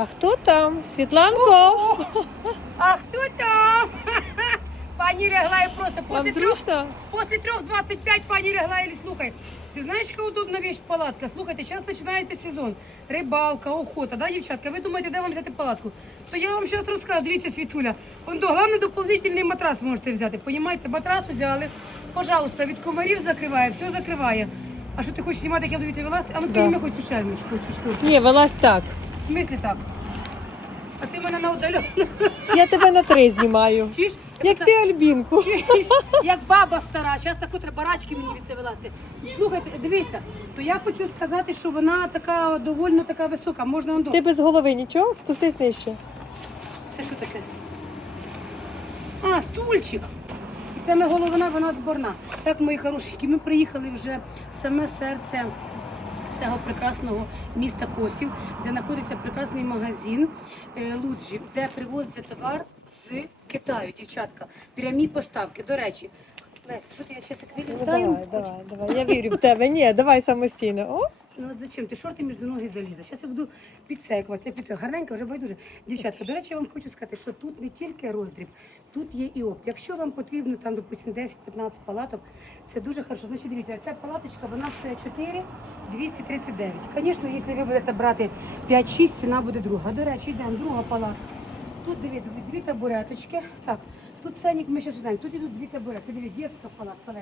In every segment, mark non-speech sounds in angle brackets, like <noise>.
А хто там? Світланко? А хто там? <laughs> Пані Реглає просто після трьох, після трьох 25 пані Реглає, слухай. Ти знаєш, яка удобна вещь палатка? Слухайте, зараз починається сезон. Рибалка, охота, да, дівчатка? Ви думаєте, де вам взяти палатку? То я вам зараз розкажу. Дивіться, Світуля. Он до головне доповнительний матрас можете взяти. Понімаєте, матрас взяли. Пожалуйста, від комарів закриває, все закриває. А що ти хочеш знімати, як я буду від вилазити? А ну Да. підніми хоч цю шельмочку, цю штуку. Ні, велась так. В смислі так? А ти мене на удалю. Я тебе на три знімаю. Як ти Альбінку. Як баба стара, зараз таку треба барачки мені від це вилазити. Слухайте, дивіться, то я хочу сказати, що вона така довольно така висока. Можна он. Ти без голови нічого? Спустись нижче. Це що таке? А, стульчик. І саме головна, вона зборна. Так, мої хорошенькі, ми приїхали вже в саме серце цього прекрасного міста Косів, де знаходиться прекрасний магазин е, Луджі, де привозиться товар з Китаю, дівчатка. Прямі поставки. До речі, Лесь, що ти я чесно Ну, давай, давай, давай. Я вірю в тебе. Ні, давай самостійно. О, Ну от зачем? Ти шорти між ноги залізеш. Зараз я буду підсекуватися, під гарненько, вже байдуже. Дівчатка, до речі, я вам хочу сказати, що тут не тільки роздріб, тут є і опт. Якщо вам потрібно там, допустимо, 10-15 палаток, це дуже хорошо. Значить, дивіться, ця палаточка, вона стоїть 4 239. Звісно, якщо ви будете брати 5-6, ціна буде друга. До речі, йдемо, друга палатка. Тут дивіться, дві табуреточки. Так, тут ценник ми ще знаємо. Тут ідуть дві табуретки. Дивіться, дітська палатка,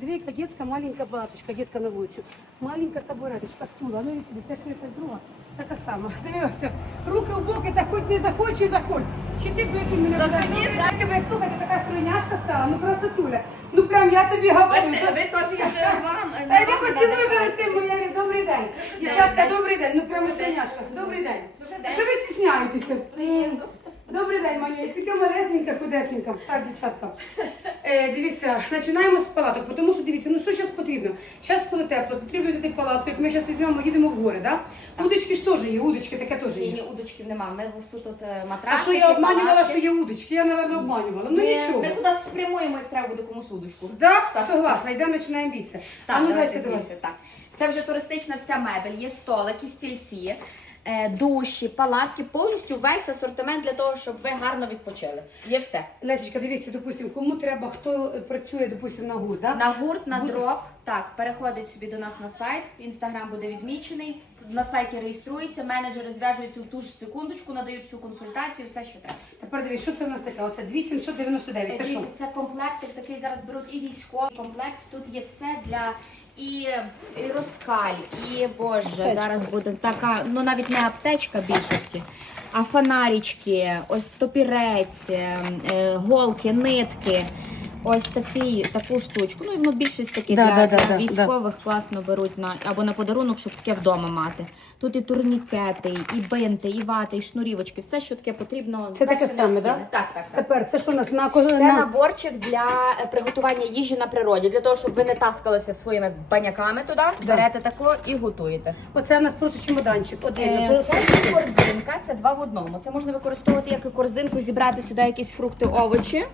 Диви, дітська маленька палаточка, дітка на вулицю. Маленька табуреточка, стула. Ну, і сюди, це що якась друга, така сама. <laughs> Дивися, руки в боки, та хоч не захоче, заходь. Чи ти б який мене Я тебе слухайте, така стройняшка стала, ну красотуля. Ну прям я тобі говорю. Бачите, ви теж я вам. Та йди поцілуй мене цим, моя добрий день. Дівчатка, добрий день. Ну прямо стройняшка. Добрий день. Що ви стісняєтеся? Добрий день, Маня. Тільки малесенька, худесенька. Так, дівчатка. Е, дивіться, починаємо з палаток, тому що дивіться, ну що зараз потрібно? Зараз, коли тепло, потрібно взяти палатку. Як ми зараз візьмемо, їдемо в гори, да? Удочки ж теж є, удочки таке теж Ні, ні, є. удочків нема. Ми в суто тут А що я обманювала, палатки. що є удочки? Я, напевно, обманювала. Ну Ми, нічого. ми кудись спрямуємо, як треба буде комусь удочку. Да? Так. Согласна, йдемо, починаємо бійця. Так, а ну давайте дайте так. Це вже туристична вся мебель, є столики, стільці, е, душі, палатки, повністю весь асортимент для того, щоб ви гарно відпочили. Є все. Лесечка, дивіться, допустим, кому треба, хто працює, допустим, на гурт, да? На гурт, на Буде. дроп, так, переходить собі до нас на сайт, інстаграм буде відмічений, на сайті реєструється, менеджери зв'яжуються в ту ж секундочку, надають всю консультацію, все, що треба. Тепер дивись, що це в нас таке? Оце 2799, це що? Дивіться, це комплект, такий зараз беруть і військовий комплект. Тут є все для і, і розкаль, і боже, зараз буде така, ну навіть не аптечка більшості, а фонарічки, ось топірець, е, е, голки, нитки. Ось такі, таку штучку. Ну, ну, більшість таких Да, для, да, да, для да, військових класно беруть на або на подарунок, щоб таке вдома мати. Тут і турнікети, і бинти, і вати, і шнурівочки, все, що таке потрібно. Це таке саме, да? Так, так, так. Тепер це що у нас на ко- Це на... наборчик для е, приготування їжі на природі, для того, щоб ви не таскалися своїми баняками туди, Да. берете тако і готуєте. Оце у нас просто чемоданчик. Один. Е, Це корзинка, це два в одному. Це можна використовувати як і корзинку, зібрати сюди якісь фрукти, овочі,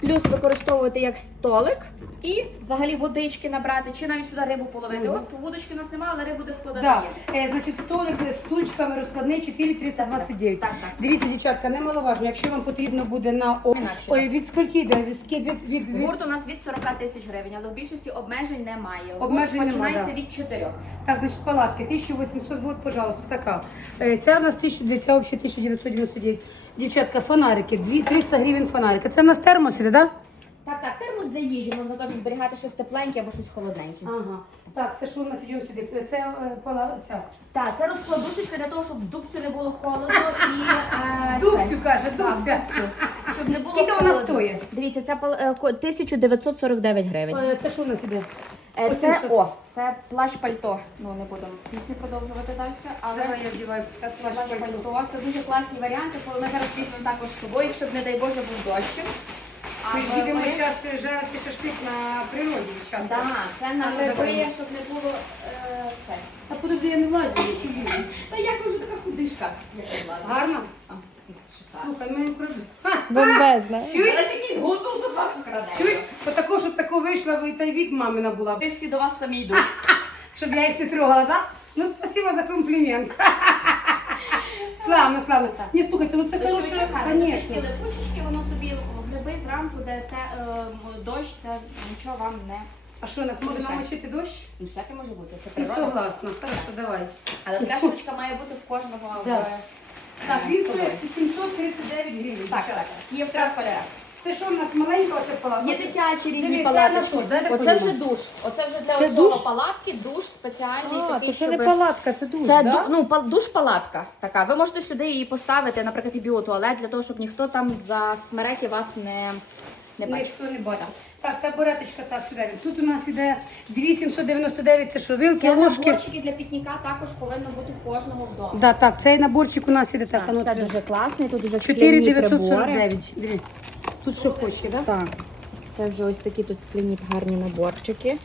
плюс використовувати як столик і взагалі водички набрати, чи навіть сюди рибу половити. От вудочки у нас немає, але рибу де складати Да. є. Е, значить, столик з стульчиками розкладний 4329. Так, так. Дивіться, дівчатка, немаловажно, якщо вам потрібно буде на о... Інакше, Ой, від скільки йде? Від, ски- від, від, від... Гурт у нас від 40 тисяч гривень, але в більшості обмежень немає. Гурт Обмежень нема, починається да. від 4. Так, значить, палатки 1800, вот, пожалуйста, така. Е, Ця у нас 1200, ця взагалі 1999. Дівчатка, фонарики, 2 300 гривень фонарики. Це в нас термос іде, да? Так, так, термос для їжі можна теж зберігати щось тепленьке або щось холодненьке. Ага. Так, це що у нас ідемо сюди? Це е, ця. Так, це розкладушечка для того, щоб в дубцю не було холодно і е, Дубцю, це. каже, Так, дубця. дубцю. Щоб не було Скільки вона холодно. стоїть? Дивіться, це пал- е, ко- 1949 гривень. Е, Це що у нас іде? Е, Це 800. о, це плащ пальто. Ну не будемо пісню продовжувати далі, але Давай я вдіваю плащ пальто. Це дуже класні варіанти, коли ми зараз візьмемо також з собою, якщо б не дай Боже був дощик. Ми ж Але їдемо ми- зараз жарити шашлик на природі. Да, це на А, ну, щоб не було е, це. Та подожди, я не я ще. Та як ви вже така худишка? Як ви влазите? Гарно? Слухай, мені правда. бомбезна. Чуєш? Якийсь гуцул до вас украде. Чуєш? Отако, щоб тако вийшла, ви та й від мамина була. Ви всі до вас самі йдуть. Щоб я їх не трогала, так? Ну, спасибо за комплімент. Славно, славно. Ні, слухайте, ну це хороше, звісно. липучечки, воно собі гриби зранку, де те, е, дощ, це нічого вам не... А що, нас може Мішає. намочити дощ? Ну, всяке може бути, це Ну, природа. согласна. Хорошо, давай. Але така штучка має бути в кожного Да. в... Так, він стоїть 739 гривень. Так, так. Є в трьох кольорах. Це що в нас маленька оця палатка? Є дитячі різні Дивіться, палаточки. на що, дайте Оце вже душ. Оце вже для Це оцього душ? палатки, душ спеціальний А, такий, то це не щоби- палатка, це душ, Це да? ду- ну, пал- душ-палатка така. Ви можете сюди її поставити, наприклад, і біотуалет, для того, щоб ніхто там за смереки вас не, не бачив. Ніхто не бачив. Так, табуреточка так сюди. Тут у нас іде 2799, це що, вилки, Це ложки. наборчики для пікніка також повинно бути в кожного вдома. Да, так, цей наборчик у нас іде так. Так, це дуже класний, тут дуже скляні прибори. 4949. Дивіться. Тут що хоче, так? Да? Так, це вже ось такі тут скляні гарні наборчики.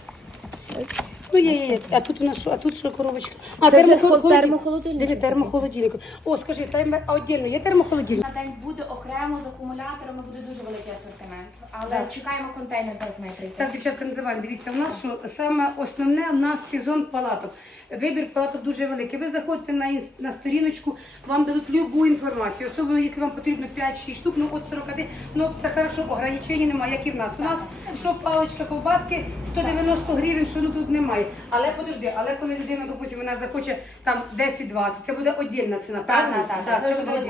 Ось. Ну, є, є, є. А тут у нас що? А тут що коробочка? А, Це вже термохолодильник. термохолодильничок Диви, термохолодильник. О, скажи, тайм... а віддільно є термохолодильник? На день буде окремо з акумуляторами, буде дуже великий асортимент. Але чекаємо контейнер, зараз має прийти. Так, дівчатка, називаємо. Дивіться, у нас що саме основне у нас сезон палаток. Вибір палаток дуже великий. Ви заходите на, на сторіночку, вам дадуть любу інформацію. Особливо, якщо вам потрібно 5-6 штук, ну от 41, ну це хорошо, ограничень немає, як і в нас. У нас що паличка ковбаски 190 гривень, що ну тут немає. Але подожди, але коли людина, допустимо, вона захоче там 10-20, це буде віддільна ціна, правильно? так, Да, це вже буде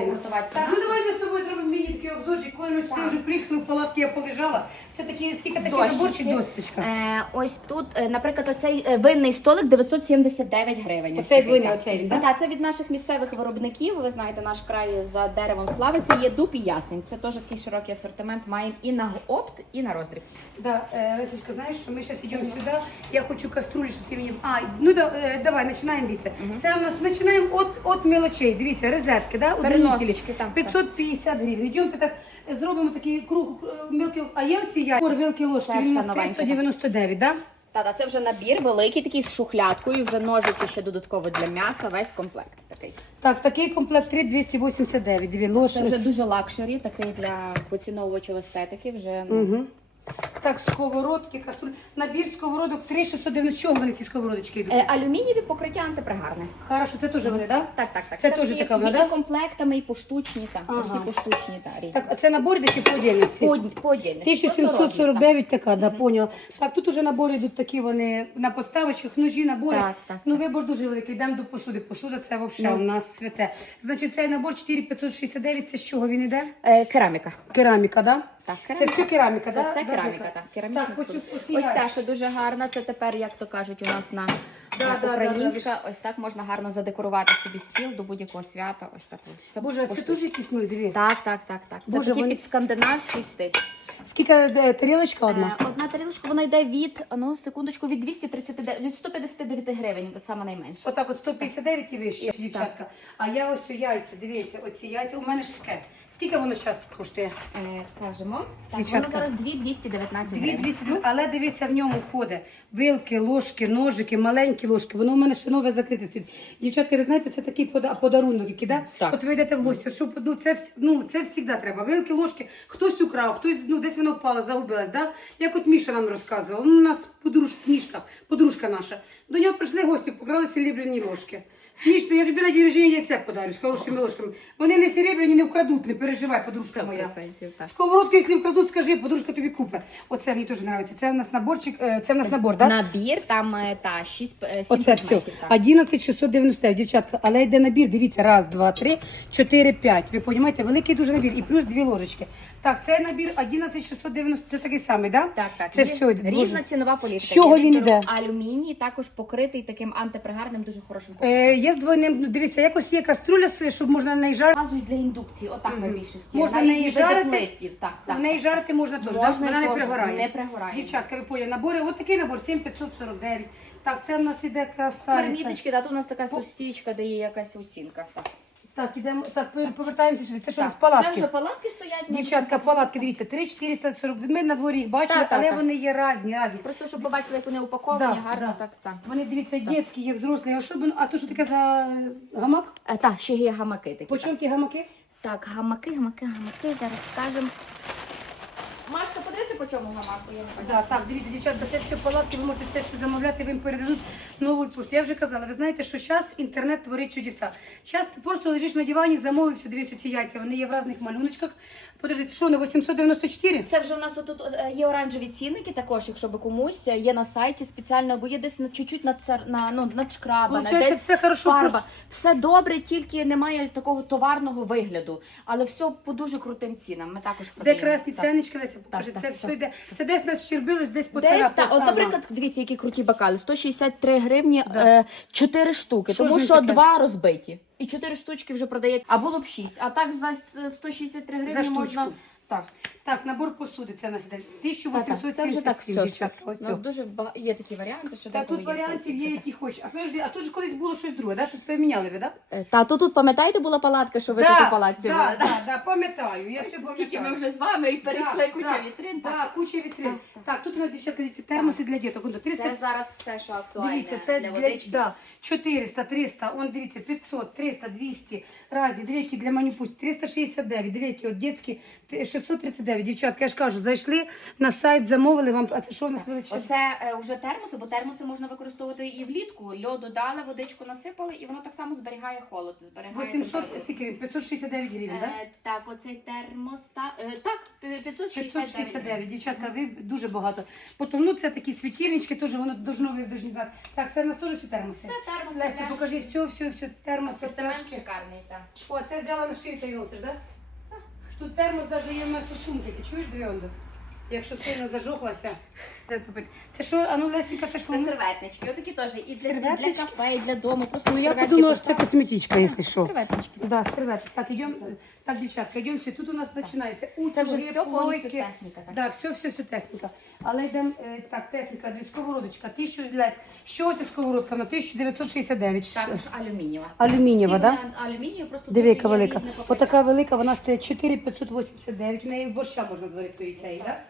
ціна. Ну давай ми з тобою зробимо міні такий обзорчик, коли ми сюди вже приїхали в палатки, я полежала. Це такі, скільки такий наборчик, досточка? Е, ось тут, е, наприклад, оцей е, винний столик 979 гривень. Ось Оцей такий, двойний, так. оцей, да? Так, це від наших місцевих виробників. Ви знаєте, наш край за деревом славиться. Є дуб і ясень. Це теж такий широкий асортимент. Маємо і на опт, і на роздріб. Да, э, Лесечка, знаешь, что мы сейчас идем сюда, я хочу кастрюлю, щоб ти мені... А, ну да, э, давай, починаємо, дивіться. Це у нас, починаємо от, от мелочей, дивіться, розетки, да, Переносочки, удлинителі. так, 550 гривень. Йдемте так, е, зробимо такий круг е, мілки, а є оці яйця, вилки ложки, Це він у все нас новеньке, 399, да? Та-та, це вже набір великий, такий з шухлядкою, вже ножики ще додатково для м'яса, весь комплект такий. Так, такий комплект 3289, дві ложки. Це вже дуже лакшері, такий для поціновувачів естетики. Вже ну, Угу. Так, сковородки, каструль. Набір сковородок 3690. З чого вони ці сковородочки йдуть? Е, алюмінієві покриття антипригарне. Хорошо, це теж вони, так? Так, так, так. Це теж така вона, да? комплектами, і поштучні, так. Ага. Всі поштучні, так, різні. Так, а це набор йде чи по отдельності? По, по отдельності. 1749 така, да, поняла. Так, тут уже набори йдуть такі вони на поставочках, ножі, набори. Так, так. Ну, вибор дуже великий. Йдемо до посуди. Посуда це взагалі Ну. у нас святе. Значить, цей набор 4569, це з чого він іде? Е, кераміка. Кераміка, да? Так, Це кераміка. все кераміка, Це да? все кераміка, так. Керамічна Так, ось, посуда. оці Ось яйця. ця ще дуже гарна. Це тепер, як то кажуть, у нас на, Да, на да, да, українська. Ось так можна гарно задекорувати собі стіл до будь-якого свята. Ось так. Це Боже, це теж якісь ну, дві. Так, так, так, так. Це Боже, такий вони- під скандинавський стиль. Скільки е, тарілочка одна? Е, Одна тарілочка, вона йде від, ну, секундочку, від 239, від 159 гривень, саме найменше. Отак от 159 і вище, дівчатка. А я ось у яйця, дивіться, оці яйця. У мене ж таке. Скільки воно зараз коштує? Е, скажемо. Так, Дівчатка. воно зараз 2 219 Дві гривень. 200, але дивися, в ньому входить вилки, ложки, ножики, маленькі ложки. Воно у мене ще нове закрите стоїть. Дівчатка, ви знаєте, це такий пода- подарунок, який, да? Так. От ви йдете в гості, от щоб, ну, це, вс- ну, це завжди треба. Вилки, ложки, хтось украв, хтось, ну, десь воно впало, загубилось, да? Як от Міша нам розказував, ну, у нас подружка, Мішка, подружка наша. До нього прийшли гості, покрали серебряні ложки. Міш, я тобі на день рождения яйця подарю з хорошими ложками. Вони не серебряні, не вкрадуть, не переживай, подружка моя. 100%, так. Сковородку, якщо вкрадуть, скажи, подружка тобі купить. Оце мені теж подобається. Це у нас наборчик, е, це у нас набор, так? Да? Набір там е, та 6 7 Оце все. 11 699, дівчатка. Але йде набір, дивіться, раз, два, три, чотири, п'ять. Ви розумієте, великий дуже набір. І плюс дві ложечки. Так, це набір 11 690, це такий самий, да? Так, так. Це Є все. йде. Різна Боже. цінова політика. З чого Є він іде? Алюміній, також покритий таким антипригарним, дуже хорошим покриттям. Е, є з двойним, ну, дивіться, якось є каструля, с- щоб можна на неї жарити. Газують для індукції, отак на більшості. Можна на неї жарити. Так, так. в неї жарити можна теж, Можна да? вона не теж, пригорає. не пригорає. Дівчатка, ви поняли, набори, от такий набор, 7549. Так, це в нас іде красавиця. Марміточки, да, тут у нас така стічка, де є якась оцінка. Так. Так, ідемо, так, повертаємося сюди. Це що у нас палатки? Це вже палатки стоять. ну, Дівчатка, палатки, дивіться, 3 440. Ми на дворі їх бачили, Так, так, але так. вони є різні, різні. Просто щоб побачили, як вони упаковані, Да, гарно, да. так, так. Вони, дивіться, дітські, є взрослі, особливо. А то що таке за гамак? Е, так, ще є гамаки такі. По чому ті гамаки? Так, гамаки, гамаки, гамаки, зараз скажемо. Машка, подивися, по чому на марку? Я не Да, так, дивіться, дівчатка, це все палатки, ви можете це все замовляти, ви їм передадуть нову пошту. Я вже казала, ви знаєте, що зараз інтернет творить чудеса. Зараз ти просто лежиш на дивані, замовився, дивіться ці яйця, вони є в різних малюночках. Подождіть, що, на 894? Це вже у нас тут є оранжеві цінники також, якщо би комусь є на сайті спеціально, бо є десь на чуть-чуть на цар на ну на чкраба, на Получається, десь все хорошо, фарба. Все добре, тільки немає такого товарного вигляду, але все по дуже крутим цінам. Ми також Де продаємо. красні Так. ціннички, Леся, покажи, так, це так. все йде. Це десь нас щербилось, десь Десь, поцарапалось. та, от, наприклад, дивіться, які круті бокали. 163 гривні, Да. е, 4 штуки, Що тому що таке? два розбиті. І 4 штучки вже продається. А було б 6. А так за с- 163 гривні За можна. Так. Так, набор посуди, це у нас іде. Так, так. 1877, Це вже так все. дівчатка, У нас дуже багато є такі варіанти, що Та деколи тут варіантів є, які хочеш. А подожди, а тут ж колись було щось друге, да? щось поміняли ви, да? Е, Та то тут пам'ятаєте, була палатка, що ви да, тут у палаці да, були? да, да, пам'ятаю, я все пам'ятаю. Скільки ми вже з вами і перейшли Да, куча да, вітрин. Да, Так. куча вітрин. Так, тут у нас дівчатка дивіться, термоси для діток. Он до 300 Це зараз все, що актуальне Дивіться, це для для, водички. да, 400, 300, он дивіться, 500, 300, 200, разні, двійки для маніпусть, 369, двійки, от дітські, т- 639. Дівчатка, я ж кажу, зайшли на сайт, замовили вам, а це що у нас величезне? Оце е, вже термоси, бо термоси можна використовувати і влітку. Льоду дали, водичку насипали, і воно так само зберігає холод. Зберігає 800, температуру. скільки він? 569 гривень, так? Е, так, оцей термос, та, е, так, 569. 569, дівчатка, ви дуже багато. Потім, ну, це такі світильнички, теж воно должно ви должні знати. Так, це в нас теж всі термоси. Це термоси, Леся, покажи, все, все, все, термоси, Асортимент пляшки. шикарний, так. О, це взяла на шию носиш, так? Тут термос навіть є вместо сумки, ти чуєш, диви? Якщо сильно зажохлася. Це що, а ну Лесенька, це що? Це серветнички, отакі теж і для, Серветнички? для кафе, і для дому. Просто Ну, я серветки подумала, що це косметичка, якщо що. Серветнички. Да, серветки. Так, идем. Так, дівчатка, йдемо. Тут у нас починається Це вже утюги, все повністю техніка, так. Да, все, все, все техніка. Але йдемо, е, так, техніка, дві сковородочка, 1000 лець. Що це сковородка на 1969? Також алюмінієва. Алюмінієва, Всі да? алюмінієва, просто Диви, яка велика. Отака велика, вона стоїть 4589. У неї борща можна зварити тої цієї, так?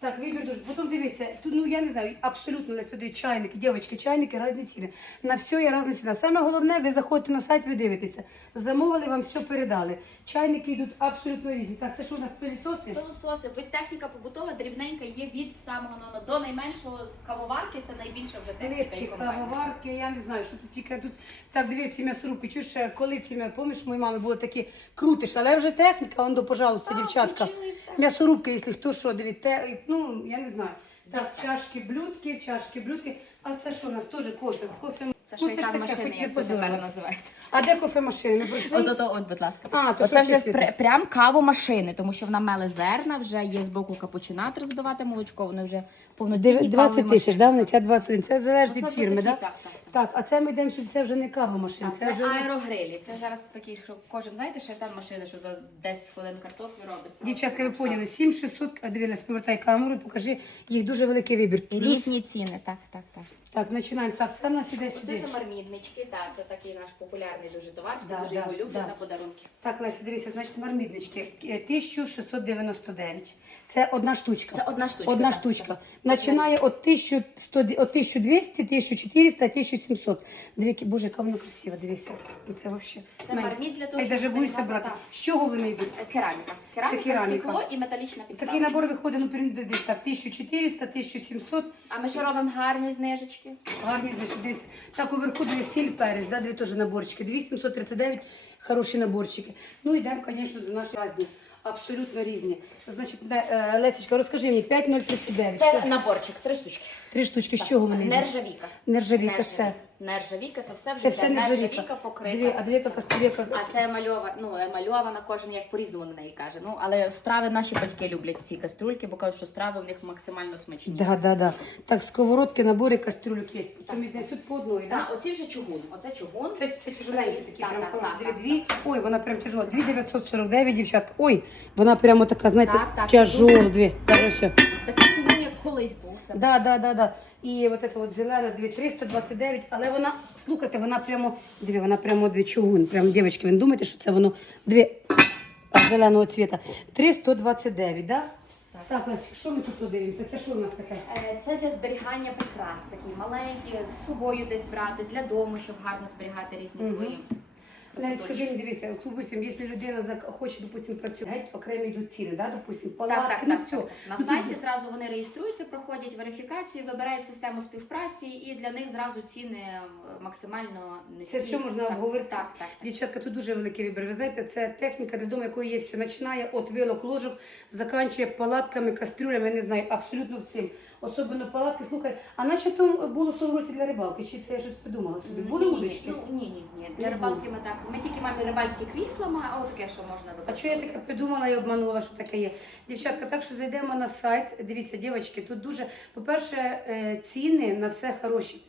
Так, вибір дуже. Потім дивися, тут, ну я не знаю, абсолютно на сюди чайники, дівчатки, чайники, різні ціни. На все є різні ціни. Саме головне, ви заходите на сайт, ви дивитеся. Замовили, вам все передали. Чайники йдуть абсолютно різні. Так, це що у нас пилісоси? Пилососи, вид техніка побутова, дрібненька є від самого ну, до найменшого кавоварки, це найбільша вже техніка і комбайн. кавоварки, я не знаю, що тут тільки тут. Так, дивіться, м'ясорубки. Чуєш, ще коли ці м'я- помніш, мої мами було такі крутиш, але вже техніка, он до, пожалуйста, дівчатка. включили і все. М'ясорубки, якщо хто що, дивіться, ну, я не знаю. Так, чашки, блюдки, чашки, блюдки. А це що у нас теж кофе? Кофе. Це ну, ж шайтан таке, машини, хоч як це тепер позорилась. називають. А де кофемашини? Ми пройшли? От, от, от, будь ласка. А, то Оце вже пр- прям кавомашини, тому що вона меле зерна, вже є з боку капучинат розбивати молочко, вони вже повноцінні Дев- 20 тисяч, машини. да, вони? Це 21. Це залежить від фірми, такі, так, так, Так, а це ми йдемо сюди, це вже не кавомашина, це це вже... аерогрилі. Це зараз такі, що кожен, знаєте, шайтан машини, що за 10 хвилин картоплю робиться. Дівчатка, ви поняли, 7600, а дивилась, повертай камеру покажи, їх дуже великий вибір. Різні ціни, так, так, так. Так, починаємо. Так, це в нас іде Це сюди. вже марміднички, так, це такий наш популярний дуже товар, всі Да, дуже да, його люблять да. на подарунки. Так, Леся, дивися, значить, марміднички. Е, 1699. Це одна штучка. Це одна штучка, Одна так, штучка. Починає від 1100, від 1200, 1400, 1700. Дивіться, боже, яка вона красива, дивися. Ну, це взагалі. Це мармід для того, Я щоб навіть боюся зберігати, брати. так. З чого вони йдуть? Е, Кераміка. Кераміка, кераміка. стекло і металічна підставка. Такий набор виходить, ну, прям десь так, 1400, 1700. А ми ще робимо гарні знижечки. Гарні значить, дивіться. Так, уверху дві сіль перець, да, дві теж наборчики. 2739 хороші наборчики. Ну, йдемо, звісно, до нашої різні. Абсолютно різні. Значить, е, Лесечка, розкажи мені, 5039. Це наборчик, три штучки. Три штучки, з чого вони? йдуть? Нержавіка. Нержавіка, це. Нержавіка, це все вже Це все нержавіка нержавіка. покрита. Дві, а дві яка кастрюлька. А це мальова, ну, мальована, кожен як по-різному на неї каже. Ну, але страви наші батьки люблять ці каструльки, бо кажуть, що страви в них максимально смачні. Да, да, да. Так, сковородки, набори, кастрюльок є. Потім йдемо тут по одної, так? Так, оці вже чугун. Оце чугун. Це, це тяжеленькі такі, Так, прям так, хороші. так, Дві, дві. Ой, вона прям тяжела. Дві 949, дівчатка. Ой, вона прямо така, знаєте, Так, так, дуже. Дві. Даже все. Такий чугун, як колись був. Це Да, да, да, да. І от це от зелена 2329, але вона, слухайте, вона прямо, дві, вона прямо дві чугун. Прямо, дівчатки, ви не думаєте, що це воно дві зеленого цвіта. 329, да? Так, Лесь, що ми тут подивимося? Це що у нас таке? Е, Це для зберігання прикрас, такі маленькі, з собою десь брати, для дому, щоб гарно зберігати різні свої Навіть скажи мені, дивися, от, допустим, якщо людина зак- хоче, допустим, працювати, геть окремі йдуть ціни, да, допустим, палатки, так, ну так. все. так. На Ну, сайті тут- зразу вони реєструються, проходять верифікацію, вибирають систему співпраці, і для них зразу ціни е, максимально низькі. Це все можна Так, обговорити. Так, так. так. Дівчатка, тут дуже великий вибір. Ви знаєте, це техніка для дому, якої є все. Починає від вилок ложок, заканчує палатками, кастрюлями, не знаю, абсолютно всім. Особливо палатки, слухай, а наче то було в тому році для рибалки, чи це я щось придумала собі? Були Ні, ні, удочки? Ну ні, ні, ні. Для Не рибалки ми так. Ми тільки маємо рибальські крісла, ма- а от таке, що можна А використовувати. що я таке придумала і обманула, що таке є? Дівчатка, так що зайдемо на сайт. Дивіться, дівчатки, тут дуже, по-перше, е, ціни на все хороші.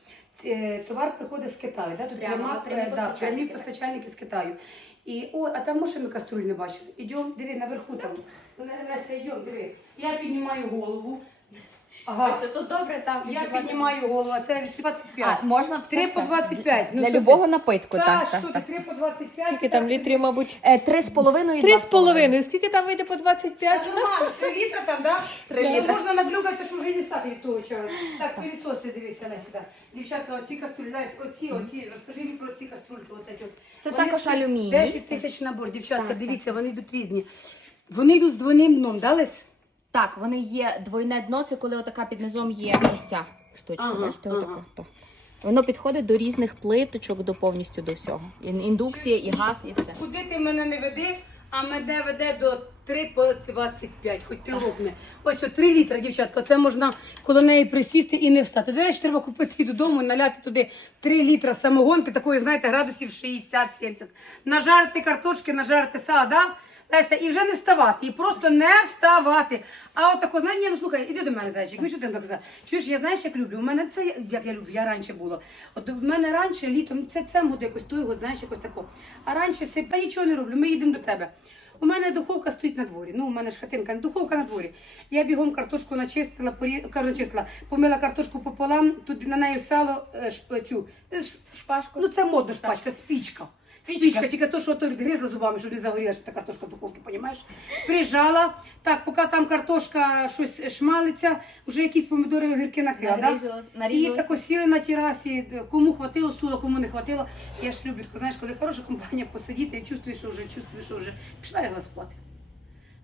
Е, Товар приходить з Китаю. Да? Тут Прямо, пряма, прямі е, да, прямі постачальники, так. постачальники з Китаю. І, о, а там може ми каструль не бачили. Ідемо, диви, наверху там. Леся, йдемо, диви. Я піднімаю голову. Ага. Ось Тут добре там. Я піднімаю голову, а це від 25. А, можна все. Три все. по 25. Ну, Для що ти? любого напитку, Та, так, що так, ти, так. 3 по 25. Скільки там літрів, мабуть? Е, Три з половиною і Три з половиною. Скільки там вийде по 25? Та нормально, 3 літра там, да? Три Ну, літра. Можна наглюкати, що вже не стати від того чого. Так, пилісоси, дивися, на сюди. Дівчатка, оці каструлі, Лесь, оці, оці, розкажи мені про ці каструльки. От ці. Це Вони також стоять алюміній. 10 тисяч набор, дівчатка, дивіться, вони йдуть різні. Вони йдуть з двойним дном, да, Лесь? Так, вони є двойне дно, це коли отака під низом є ось ця штучка. Ага, бачите, ага. отака. так. Воно підходить до різних плиточок, до повністю до всього. І індукція, і газ, і все. Куди ти мене не веди, а мене веде до 3 по 25, хоч ти лопне. Ось о, 3 літра, дівчатка, це можна коло неї присісти і не встати. До речі, треба купити додому і наляти туди 3 літра самогонки, такої, знаєте, градусів 60-70. Нажарити картошки, нажарити сада. Леся, і вже не вставати, і просто не вставати. А от тако, знаєш, ні, ну слухай, іди до мене, зайчик. Ми що ти так казав? Чуєш, я знаєш, як люблю. У мене це як я люблю, я раніше було. От в мене раніше літом, це це году якось той год, знаєш, якось тако. А раніше си- та нічого не роблю. Ми їдемо до тебе. У мене духовка стоїть на дворі. Ну, у мене ж хатинка, духовка на дворі. Я бігом картошку начистила, порі... начистила, помила картошку пополам, тут на неї сало е, ш- цю. е, ш- Шпажку. Ну це модна шпачка, спічка. Спічка, тільки то, що то відгризла зубами, щоб не загоріла, що та картошка в духовці, понімаєш? Прижала, так, поки там картошка щось шмалиться, вже якісь помідори огірки накрила, да? І нарізалась. так ось сіли на терасі, кому хватило стула, кому не хватило. Я ж люблю, знаєш, коли хороша компанія посидіти, і чувствую, що вже, чувствую, що вже пішла лягла спати.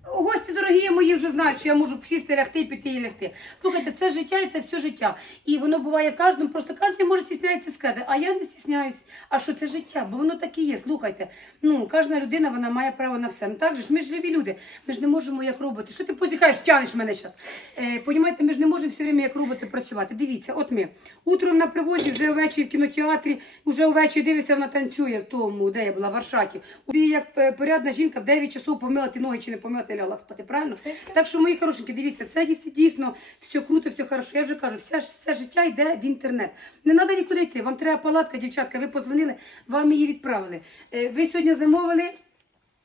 Гості дорогі мої вже знають, що я можу сісти, лягти, піти і лягти. Слухайте, це життя і це все життя. І воно буває в кожному, просто кожен може стісняється сказати, а я не стісняюсь. А що це життя? Бо воно так і є. Слухайте, ну кожна людина вона має право на все. Ну так же ж ми ж живі люди. Ми ж не можемо як роботи. Що ти позіхаєш, тянеш мене зараз? Е, понімаєте, ми ж не можемо все время як роботи працювати. Дивіться, от ми утром на привозі, вже ввечері в кінотеатрі, вже ввечері дивиться, вона танцює в тому, де я була, в Варшаті. І як е, порядна жінка в 9 часов помила ті ноги чи не помила, лягла спати, правильно? Так що, мої хорошенькі, дивіться, це дійсно, все круто, все хорошо. Я вже кажу, все, все життя йде в інтернет. Не треба нікуди йти. Вам треба палатка, дівчатка, ви позвонили, вам її відправили. Е, Ви сьогодні замовили.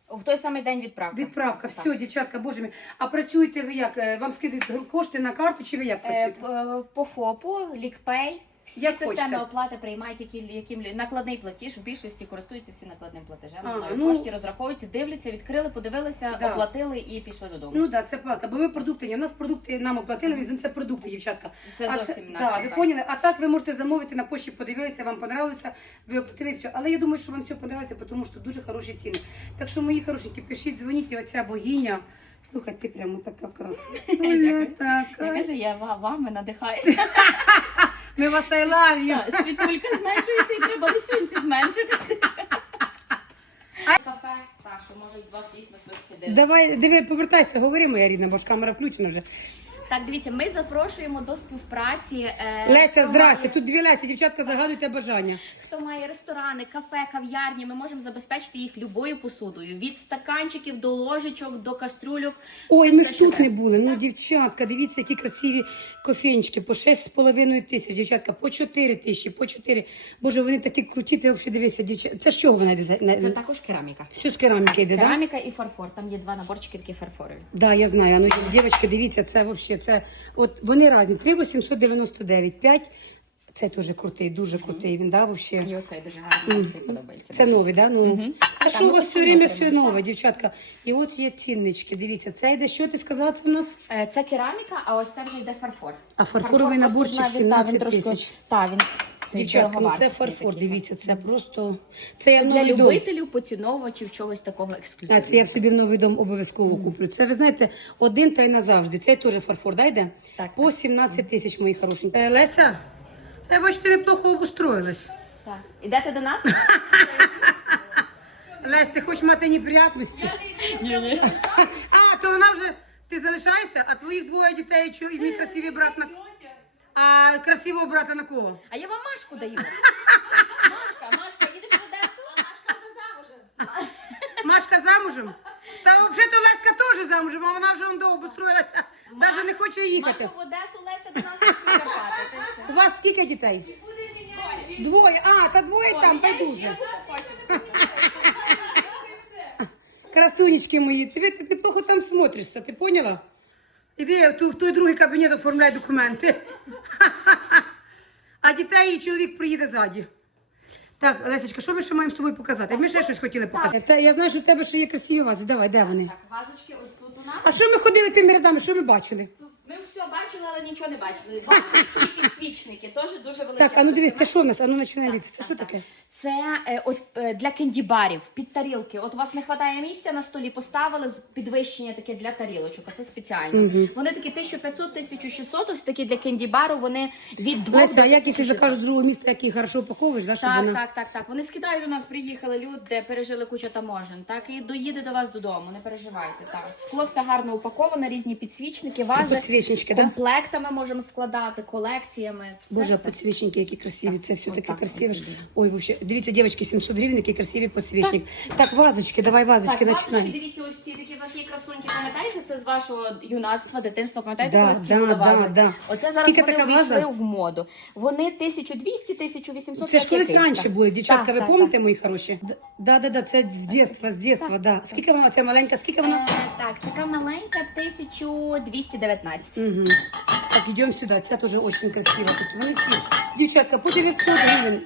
В той самий день відправка. Відправка, Так. дівчатка, боже мій. А працюєте ви як? Е, Вам скидують кошти на карту, чи ви як Е, працюєте? по ФОПу, лікпей. Всі Як хочете. оплати приймають, які, яким лю- накладний платіж. В більшості користуються всі накладним платежем. Мною ну- Кошти розраховуються, дивляться, відкрили, подивилися, Да. оплатили і пішли додому. Ну так, да, це палка, бо ми продукти, ні, у нас продукти нам оплатили, ну це продукти, дівчатка. Це а зовсім це, інакше, да, ви так. поняли? А так ви можете замовити на пошті, подивилися, вам понравилося, ви оплатили все. Але я думаю, що вам все подобається, тому що дуже хороші ціни. Так що, мої хорошенькі, пишіть, дзвоніть, і оця богиня. Слухай, ти прямо така красива. <laughs> Я така. кажу, я ва- вами надихаюся. <laughs> Ми вас I love you. Так, Світулька зменшується і треба лисюнці зменшитися. Кафе, та що може вас дійсно хтось сидить. Давай, диви, повертайся, говори, моя рідна, бо ж камера включена вже. Так, дивіться, ми запрошуємо до співпраці. е, Леся, хто здрасте. має- Тут дві Лесі, дівчатка, загадуйте бажання. Хто має ресторани, кафе, кав'ярні, ми можемо забезпечити їх любою посудою. Від стаканчиків до ложечок, до кастрюльок. Ой, Все, ми все, ж тут не треба. були. Ну, дівчатка, дивіться, які красиві кофейнички. По 6,5 тисяч, дівчатка, по 4 тисячі, по 4. Боже, вони такі круті, це взагалі дивіться, дівчатка. Це з чого вона йде? Це також кераміка. Все з кераміки йде, так? Да? Кераміка і фарфор. Там є два наборчики такі фарфорові. Да, я знаю. Ну, дівчатки, дивіться, це взагалі, це, от вони різні. 3,899, 5. Це теж крутий, дуже крутий. Він, да, вообще. І оцей дуже гарний. Мені Цей подобається. Це новий, да? Ну, А Так, що ну, у вас все время нове, все нове, дівчатка? І от є ціннички, дивіться, це йде, що ти сказала, це в нас? Е, Це кераміка, а ось це вже йде фарфор. А фарфоровий просто наборчик навіть, та, 17 він тисяч. та, він Дівчатка, ну це фарфор, дивіться, це просто... Це я в Для новий дом. любителів, поціновувачів чогось такого ексклюзивного. це я собі в новий дом обов'язково куплю. Це ви знаєте, один та й назавжди. Це теж фарфор, да, йде? Так, По 17 тисяч, мої хорошенькі. Е, Леся, я бачу, ти неплохо обустроїлась. Так. Ідете до нас? <laughs> Лесь, ти хочеш мати неприятності? А, то вона вже. Ти залишайся, а твоїх двоє дітей і мій красивий брат на. А красивого брата на кого? А я вам Машку даю. <laughs> Машка, Машка, їдеш в Одесу? Машка вже замужем. Машка замужем? Та взагалі-то Леська теж замужем, а вона вже он довго обустроїлася. Навіть не хоче їхати. Маша в Одесу, Леся до нас Карпати. У вас скільки дітей? Двоє. А, та двоє там, жінку, покосишся. Красунечки мої, ти, ти неплохо там смотришся, ти поняла? Іди в той другий кабінет оформляй документи. А дітей і чоловік приїде ззаді. Так, Лесечка, що ми ще маємо з тобою показати? Ми ще щось хотіли показати. Це- я знаю, що в тебе ще є красиві вази. Давай, де вони? Так, вазочки ось тут у нас. А що ми ходили тими рядами? Що ми бачили? Ми все бачили, але нічого не бачили. <laughs> Вази і підсвічники, теж дуже великі. Так, а ну дивись, це що у нас? А ну починай від. Це що так. таке? Це е, от, е, для кендібарів, під тарілки. От у вас не вистачає місця на столі, поставили з підвищення таке для тарілочок. Оце спеціально. Вони такі 1500-1600, ось такі для кендібару, вони від 2 Леся, а як якщо вже 1600. кажуть з другого міста, який хорошо упаковуєш, да, щоб Так, вона... так, так, так. Вони з Китаю до нас приїхали, люди де пережили кучу таможен. Так і доїде до вас додому. Не переживайте. Так, скло все гарно упаковане, різні підсвічники, вази, підсвічнички, да? комплектами можемо складати, колекціями. Все, Боже, все. підсвічники, які красиві. Це все таке отак красиве. оце. Ой, вообще, дивіться, дівчатки, 700 гривень, який красивий підсвічник. Так, вазочки, давай вазочки, Так, вазочки, починаємо. дивіться, ось ці такі у вас є красуньки, пам'ятаєте? Це з вашого юнацтва, дитинства, пам'ятаєте, Да, коли да, скинули да, вази? да. Оце зараз Скільки вони така вийшли ваза? в моду. Вони 1200-1800 Це ж колись раніше були, дівчатка, ви пам'ятаєте, мої хороші? Д- Да, да, да, це з дитинства, з дитинства, да. Скільки вона, ця маленька, скільки вона? Е, Так, така маленька 1219. Угу. Так, йдемо сюди, ця теж дуже красива. Тут вони всі, дівчатка, по 900 гривень.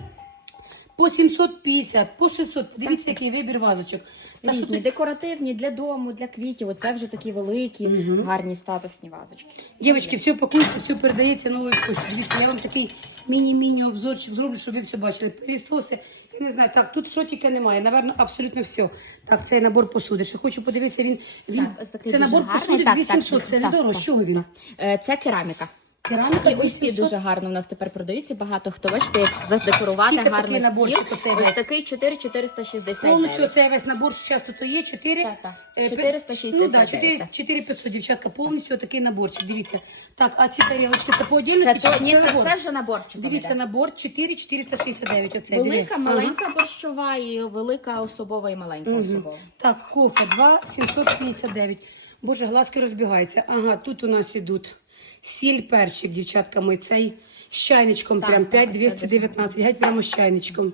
По 750, по 600. Дивіться, який вибір вазочок. Та що Різні, тут декоративні для дому, для квітів. Оце вже такі великі, гарні статусні вазочки. Дівчатки, все пакується, все передається новою поштою. Дивіться, я вам такий міні-міні обзорчик зроблю, щоб ви все бачили. Пилісоси, я не знаю, так, тут що тільки немає, напевно, абсолютно все. Так, це набор посуди. Ще хочу подивитися, він, він Так, ось такий це дуже набор гарний. посуди Так, 800, так, це не так, дорого. так, З чого він? Е, Це кераміка. Кераміка І ось ці 800. дуже гарно у нас тепер продаються. Багато хто бачите, як задекорувати Скільки гарно такий наборчик стіл. оцей Ось весь? такий 4469. Повністю це весь набор, часто то є, 4. Так, так. 469, Ну 4, так. 4500, дівчатка, повністю такий наборчик, дивіться. Так, а ці тарілочки, це по Це, отдельності? то, ні, це все вже наборчиком Дивіться, набор 4469, оце. Велика, диви. маленька борщова і велика особова і маленька особова. Так, кофе 2 759. Боже, глазки розбігаються. Ага, тут у нас ідуть сіль, перчик, дівчатка мої, цей з чайничком, Так, прям так, 5 219, геть прямо з чайничком.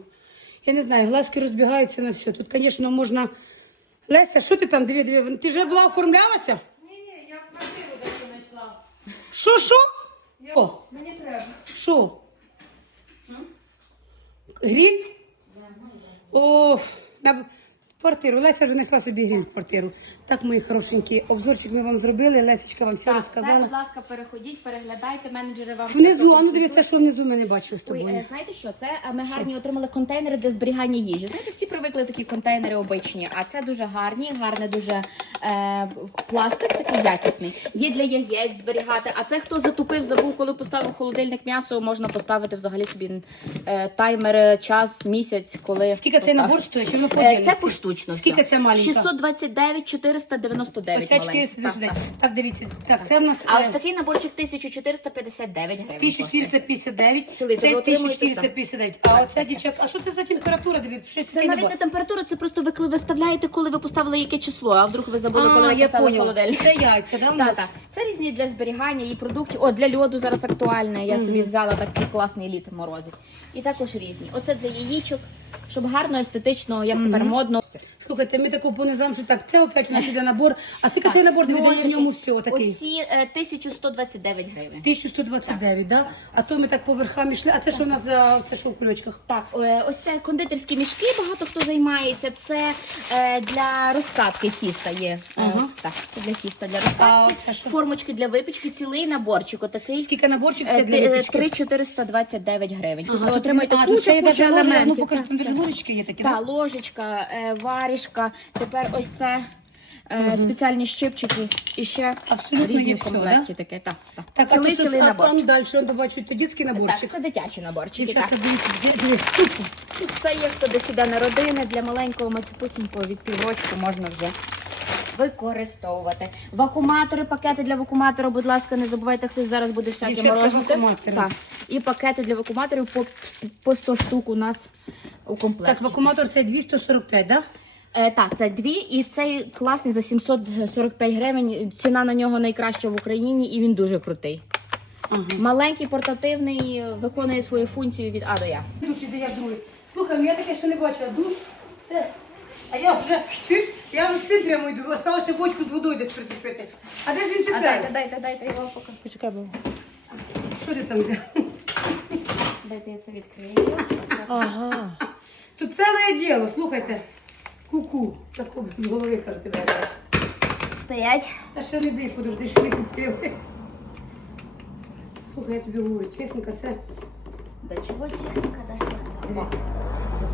Я не знаю, глазки розбігаються на все. Тут, звісно, можна. Леся, що ти там? Диви, диви, ти вже була оформлялася? Ні, ні, я квартиру таку знайшла. Що, що? О, Мені треба. що? Гріль? Оф, на квартиру. Леся вже знайшла собі гріль в квартиру. Так, мої хорошенькі, обзорчик ми вам зробили, Лесечка вам все Так, все, розказала. будь ласка, переходіть, переглядайте, менеджери вам все Внизу, а ну проконсультують. дивіться, що внизу ми не бачили з Ой, тобою. е, знаєте що? Це е, ми гарні отримали контейнери для зберігання їжі. Знаєте, всі привикли такі контейнери обичні, а це дуже гарні, гарний дуже е, пластик, такий якісний. Є для яєць зберігати. А це хто затупив, забув, коли поставив в холодильник м'ясо, можна поставити взагалі собі е, таймер, е, час, місяць, коли Скільки цей поставити. набор стоїть? Чи воно Е, Це отдельності? поштучно. Скільки все. це маленька? 629, 499 Оця маленька. 400 Так, так, так. так, дивіться, так, це в нас А е, ось такий наборчик 1459 гривень. коштує. 1459, Цілий, це ви отримуєте, 1459. А оце, дівчатка, а що це за температура? Дивіться, щось Це таке навіть не температура, це просто ви виставляєте, коли ви поставили яке число, а вдруг ви забули, коли А, ви я поставили поняла. холодильник. Це яйця, да, у Так, нас? так. Це різні для зберігання і продуктів. О, для льоду зараз актуальне. Я собі взяла такий класний лід морозить. І також різні. Оце для яєчок, щоб гарно, естетично, як тепер модно. Слухайте, ми таку понизам, що так, це опять у нас іде набор. А скільки цей набор дивіться, в ньому все такий? Оці е, 1129 гривень. 1129, да? А то ми так по верхам йшли. А це що у нас за це що в кульочках? Так, е, ось це кондитерські мішки, багато хто займається. Це е, для розкатки тіста є. Е, Ага. Так, це для тіста для А це що? Формочки для випічки, цілий наборчик. Отакий. Скільки наборчик Е, це для е, випічки? 3,429 гривень. Тобто отримаєте а, тут ще є кучу, кучу даже елементів. Ну, покажи, Так, там даже все. ложечки є такі, Так, да? ложечка, е, варішка. Тепер ось це е, спеціальні щипчики і ще Абсолютно різні є в все, комплекті. Таке, так, так. Так, цілий а цілий наборчик. далі, побачу, то дитячий наборчик. Так, це дитячі наборчики. Так. Дівчатка, дивіться, де- дивись, тут. Тут все є, хто десь іде на родини, для маленького мацюпусінького від піврочку можна вже використовувати. Вакууматори, пакети для вакууматора, будь ласка, не забувайте, хтось зараз буде всяке Дівчатка, морозити. вакууматори. Так. І пакети для вакууматорів по, по 100 штук у нас у комплекті. Так, вакууматор це 245, да? Е, так, це дві, і цей класний за 745 гривень. Ціна на нього найкраща в Україні, і він дуже крутий. Ага. Маленький, портативний, виконує свою функцію від А до Я. Душ іде, я другий. Слухай, ну я таке ще не бачила. Душ, це... А я вже, чуєш, я вже цим прямо йду, осталося ще бочку з водою десь прицепити. А де ж він А дайте, дайте, дайте, я вам покажу. Почекай, бо. Що ти там? взяв? Дайте я це відкрию. Ага. Тут ціле діло, слухайте. Ку-ку. Так з голови, каже, тебе. Стоять. Та ще не дай, подожди, ще не купили. Слухай, я тобі говорю, техніка це... До чого техніка дошла? Диви.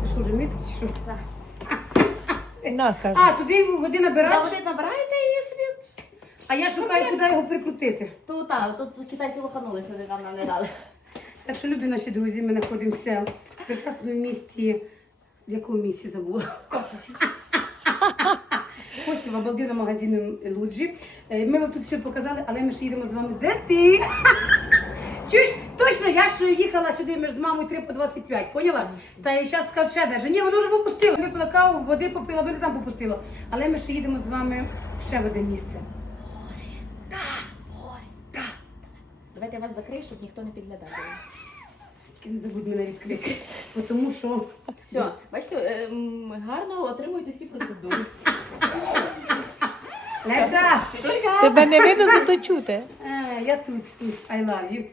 Ти що, вже чи що? На, каже. А, туди води набираєш, води набираєте і собі. а я шукаю, куди його прикрутити. То так, тут китайці лоханулися, недавно не дали. Так що, любі наші друзі, ми знаходимося в прекрасному місті. В якому місті забула? Ось в <laughs> обалденному магазині Луджі. Е, Ми вам тут все показали, але ми ще їдемо з вами. Де ти? <laughs> Чуєш, точно, я ж їхала сюди ми ж з мамою 3 по 25, поняла? Та і зараз ще даже. Ні, воно вже попустило. Випила каву, води попила, мене там попустило. Але ми ще їдемо з вами ще в одне місце. Давайте я вас закрию, щоб ніхто не підглядав. Тільки не забудь мене відкликати. Тому що Все, бачите, ем, гарно отримують усі процедури. Леся! Тебе не видно, зато чути. А, я тут, тут, I love you.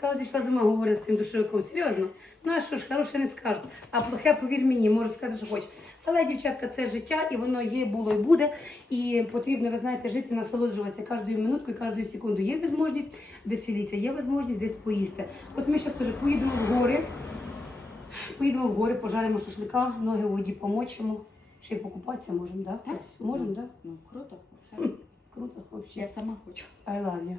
Сказала, зійшла з ума говорить з цим душовиком. Серйозно. Ну а що ж, хороше не скажуть. А плохе, повір мені, можу сказати, що хочеш. Але, дівчатка, це життя, і воно є, було і буде. І потрібно, ви знаєте, жити, насолоджуватися кожною минуткою, кожною секундою. Є можливість веселитися, є можливість десь поїсти. От ми зараз теж поїдемо в гори. Поїдемо в гори, пожаримо шашлика, ноги у воді помочимо. Ще й покупатися можемо? Да? Так. Можемо, так? Да? Ну, круто. Круто, взагалі. Я сама хочу. I love you.